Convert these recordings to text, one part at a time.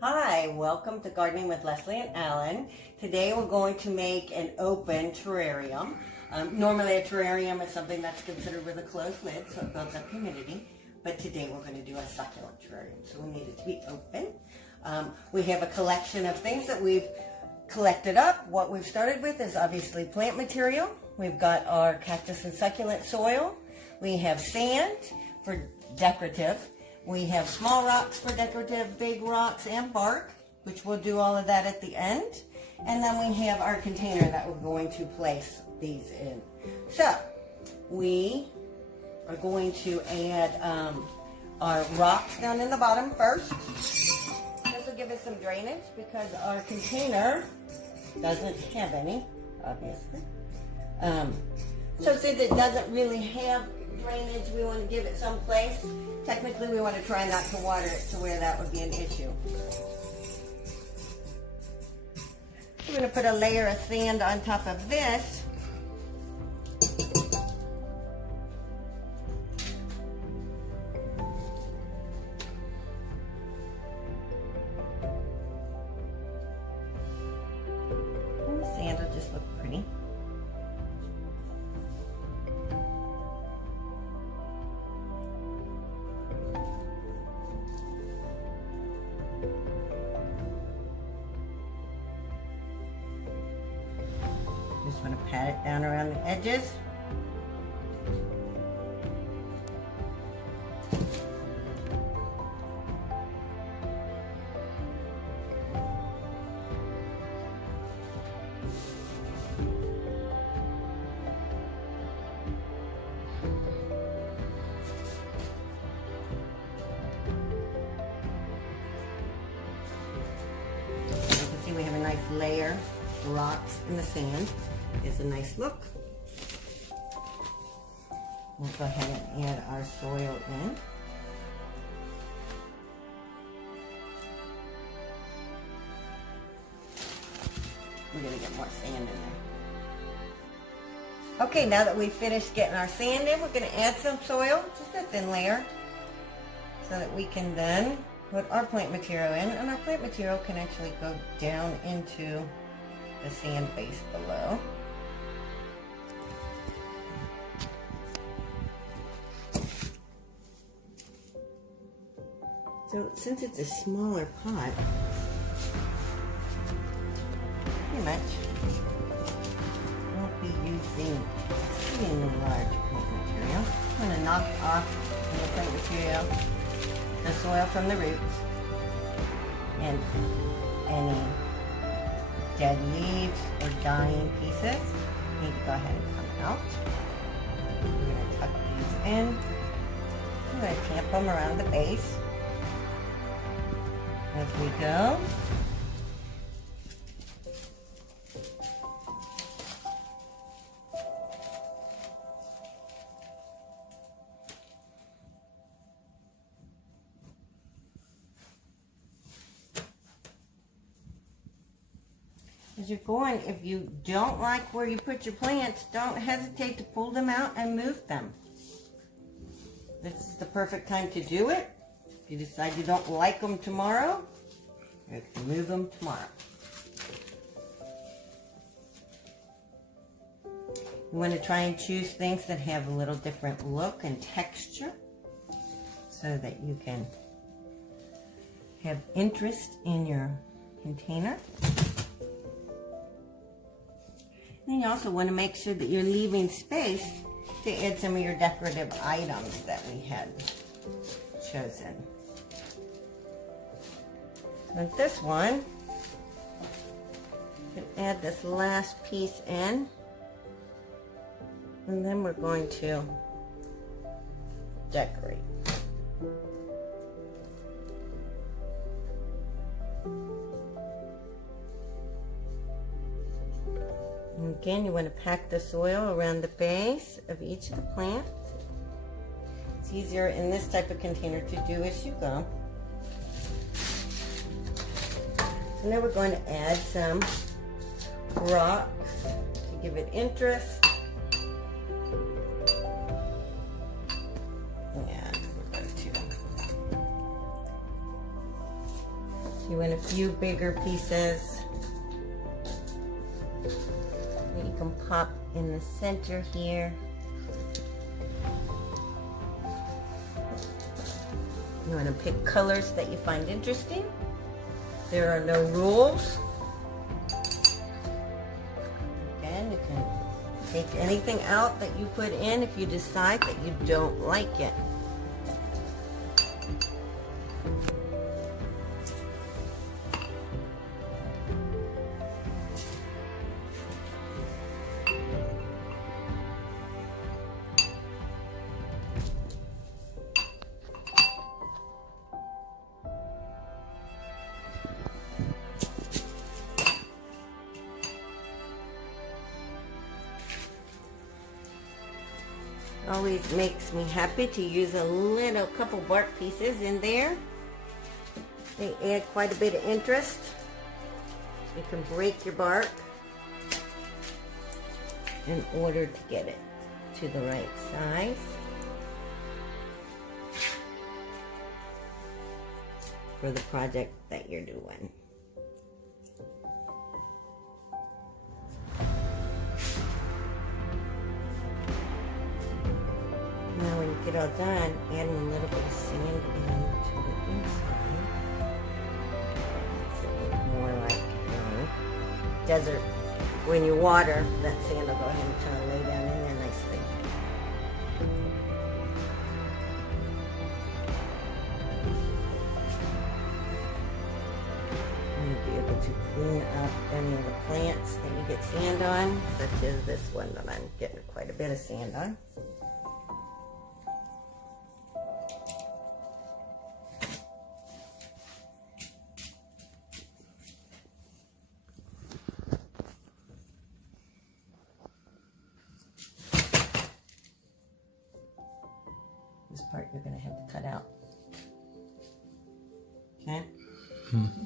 Hi, welcome to Gardening with Leslie and Alan. Today we're going to make an open terrarium. Normally a terrarium is something that's considered with a closed lid, so it builds up humidity. But today we're going to do a succulent terrarium, so we need it to be open. We have a collection of things that we've collected up. What we've started with is obviously plant material. We've got our cactus and succulent soil. We have sand for decorative. We have small rocks for decorative, big rocks, and bark, which we'll do all of that at the end. And then we have our container that we're going to place these in. So, we are going to add our rocks down in the bottom first. This will give us some drainage because our container doesn't have any, obviously. So since it doesn't really have drainage, we want to give it some place. Technically, we want to try not to water it to where that would be an issue. We're going to put a layer of sand on top of this. And the sand will just look pretty. Just want to pat it down around the edges. You can see we have a nice layer of rocks in the sand. Is a nice look. We'll go ahead and add our soil in. We're going to get more sand in there. Okay, now that we've finished getting our sand in, we're going to add some soil, just a thin layer, so that we can then put our plant material in, and our plant material can actually go down into the sand base below. So since it's a smaller pot, pretty much won't be using exceedingly large plant material. I'm going to knock off the plant material, the soil from the roots, and any dead leaves or dying pieces need to go ahead and come out. We're going to tuck these in. I'm going to tamp them around the base as we go. As you're going, if you don't like where you put your plants, don't hesitate to pull them out and move them. This is the perfect time to do it. If you decide you don't like them tomorrow, you can move them tomorrow. You want to try and choose things that have a little different look and texture so that you can have interest in your container. And you also want to make sure that you're leaving space to add some of your decorative items that we had chosen. With this one, you can add this last piece in, and then we're going to decorate. And again, you want to pack the soil around the base of each of the plants. It's easier in this type of container to do as you go. So now we're going to add some rocks to give it interest. And we're going to So you want a few bigger pieces that you can pop in the center here. You want to pick colors that you find interesting. There are no rules. Again, you can take anything out that you put in if you decide that you don't like it. Always makes me happy to use a couple bark pieces in there. They add quite a bit of interest. You can break your bark in order to get it to the right size. For the project that you're doing. Now when you get all done, add a little bit of sand into the inside. It's a little more like desert. When you water, that sand will go ahead and kind of lay down in there nicely. And you'll be able to clean up any of the plants that you get sand on, such as this one that I'm getting quite a bit of sand on. This part you're going to have to cut out. Okay? Mm-hmm.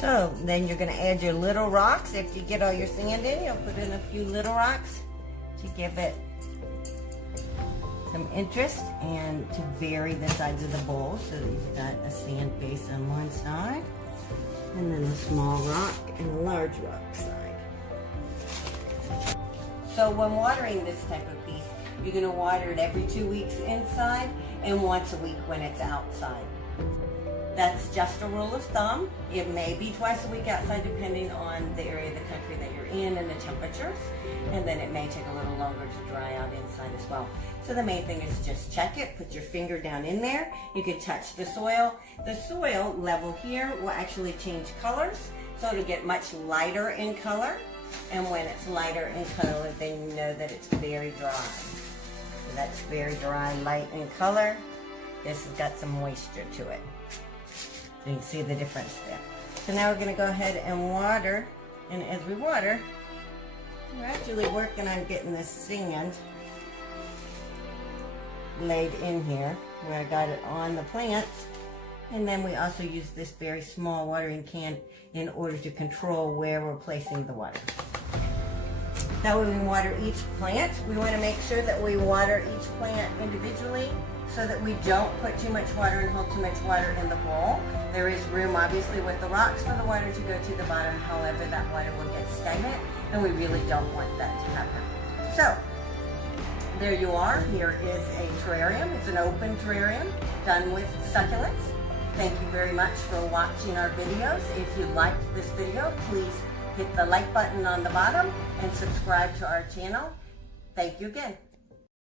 So then you're going to add your little rocks. If you get all your sand in, you'll put in a few little rocks to give it some interest and to vary the size of the bowl so that you've got a sand base on one side and then a small rock and a large rock side. So when watering this type of piece, you're going to water it every 2 weeks inside and once a week when it's outside. That's just a rule of thumb. It may be twice a week outside depending on the area of the country that you're in and the temperatures. And then it may take a little longer to dry out inside as well. So the main thing is just check it. Put your finger down in there. You can touch the soil. The soil level here will actually change colors. So it'll get much lighter in color. And when it's lighter in color, then you know that it's very dry. So that's very dry, light in color. This has got some moisture to it. So you can see the difference there. So now we're going to go ahead and water. And as we water, we're actually working on getting this sand laid in here where I got it on the plants. And then we also use this very small watering can in order to control where we're placing the water. Now when we water each plant, we want to make sure that we water each plant individually so that we don't put too much water and hold too much water in the bowl. There is room, obviously, with the rocks for the water to go to the bottom. However, that water will get stagnant, and we really don't want that to happen. So, there you are. Here is a terrarium. It's an open terrarium done with succulents. Thank you very much for watching our videos. If you liked this video, please hit the like button on the bottom and subscribe to our channel. Thank you again.